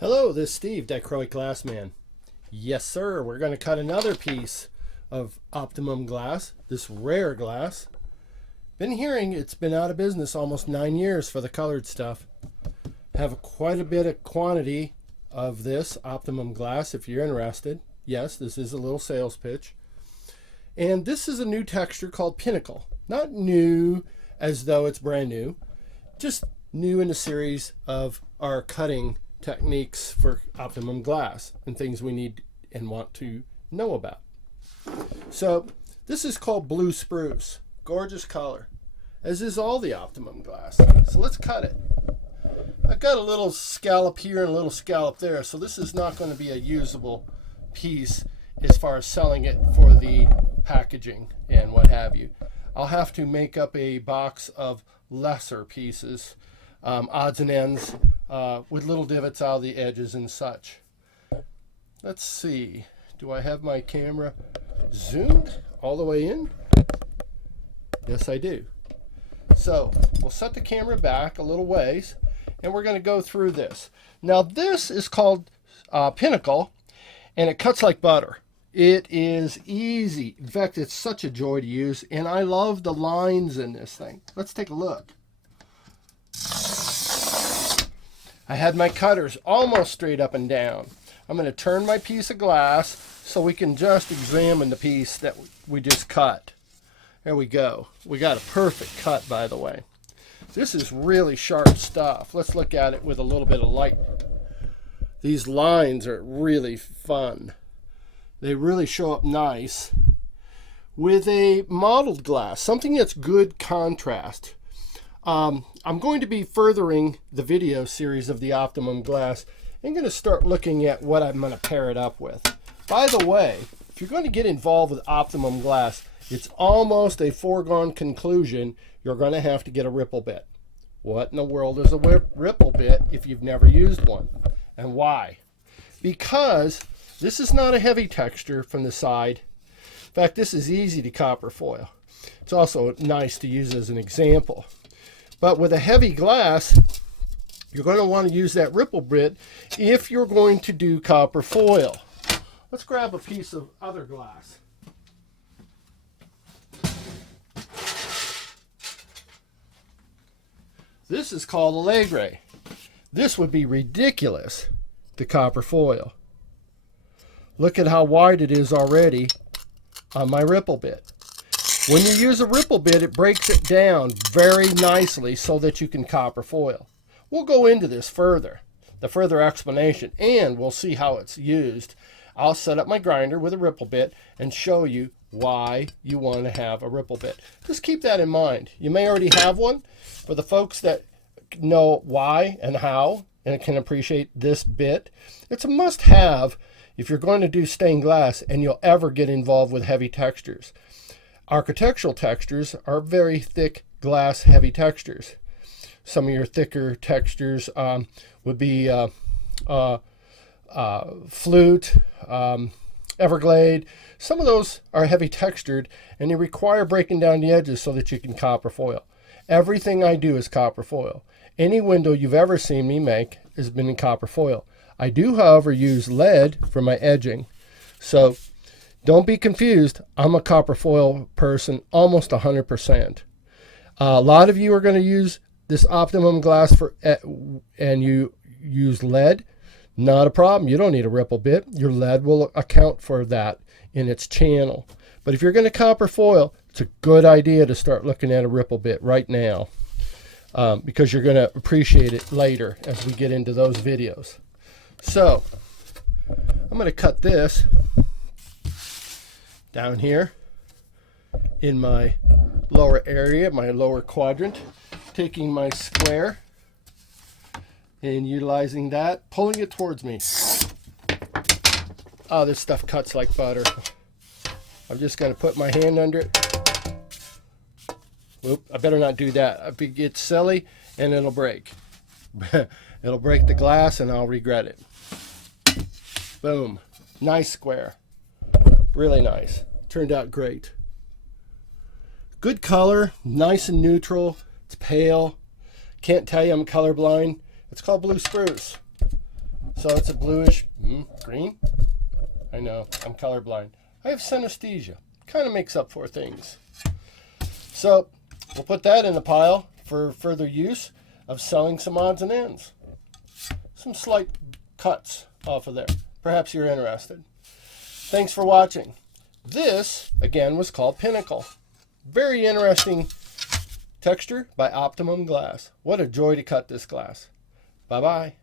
Hello, this is Steve, Dichroic Glass Man. Yes, sir, we're going to cut another piece of Optimum glass, this rare glass. Been hearing it's been out of business almost 9 years for the colored stuff. Have quite a bit of quantity of this Optimum glass if you're interested. Yes, this is a little sales pitch. And this is a new texture called Pinnacle. Not new as though it's brand new, just new in the series of our cutting techniques for Optimum glass and things we need and want to know about. So this is called Blue Spruce. Gorgeous color, as is all the Optimum glass. So let's cut it. I've got a little scallop here and a little scallop there, so this is not going to be a usable piece as far as selling it for the packaging and what have you. I'll have to make up a box of lesser pieces, odds and ends, with little divots out of the edges and such. Let's see. Do I have my camera zoomed all the way in? Yes, I do. So we'll set the camera back a little ways, and we're going to go through this. Now this is called Pinnacle, and it cuts like butter. It is easy. In fact, it's such a joy to use, and I love the lines in this thing. Let's take a look. I had my cutters almost straight up and down. I'm going to turn my piece of glass so we can just examine the piece that we just cut. There we go. We got a perfect cut, by the way. This is really sharp stuff. Let's look at it with a little bit of light. These lines are really fun. They really show up nice with a mottled glass, something that's good contrast. I'm going to be furthering the video series of the Optimum glass. I'm going to start looking at what I'm going to pair it up with. By the way, if you're going to get involved with Optimum glass, it's almost a foregone conclusion you're going to have to get a ripple bit. What in the world is a ripple bit if you've never used one? And why? Because this is not a heavy texture from the side. In fact, this is easy to copper foil. It's also nice to use as an example. But with a heavy glass, you're going to want to use that ripple bit if you're going to do copper foil. Let's grab a piece of other glass. This is called Allegre. This would be ridiculous to copper foil. Look at how wide it is already on my ripple bit. When you use a ripple bit, it breaks it down very nicely so that you can copper foil. We'll go into this further, the further explanation, and we'll see how it's used. I'll set up my grinder with a ripple bit and show you why you want to have a ripple bit. Just keep that in mind. You may already have one. For the folks that know why and how and can appreciate this bit, it's a must-have if you're going to do stained glass and you'll ever get involved with heavy textures. Architectural textures are very thick glass heavy textures. Some of your thicker textures would be flute, Everglade. Some of those are heavy textured and they require breaking down the edges so that you can copper foil. Everything I do is copper foil. Any window you've ever seen me make has been in copper foil. I do, however, use lead for my edging. So don't be confused. I'm a copper foil person almost 100%. A lot of you are going to use this Optimum glass and you use lead. Not a problem. You don't need a ripple bit. Your lead will account for that in its channel. But if you're going to copper foil, it's a good idea to start looking at a ripple bit right now, because you're going to appreciate it later as we get into those videos. So I'm going to cut this down here in my lower area, my lower quadrant, taking my square and utilizing that, pulling it towards me. Oh, this stuff cuts like butter. I'm just going to put my hand under it. Whoop, I better not do that. If it gets silly, and it'll break. It'll break the glass and I'll regret it. Boom. Nice square. Really nice. Turned out great. Good color, nice and neutral. It's pale. Can't tell you I'm colorblind. It's called Blue Spruce. So it's a bluish green. I know, I'm colorblind. I have synesthesia. Kind of makes up for things. So we'll put that in the pile for further use of selling some odds and ends. Some slight cuts off of there. Perhaps you're interested. Thanks for watching. This, again, was called Pinnacle. Very interesting texture by Optimum Glass. What a joy to cut this glass. Bye-bye.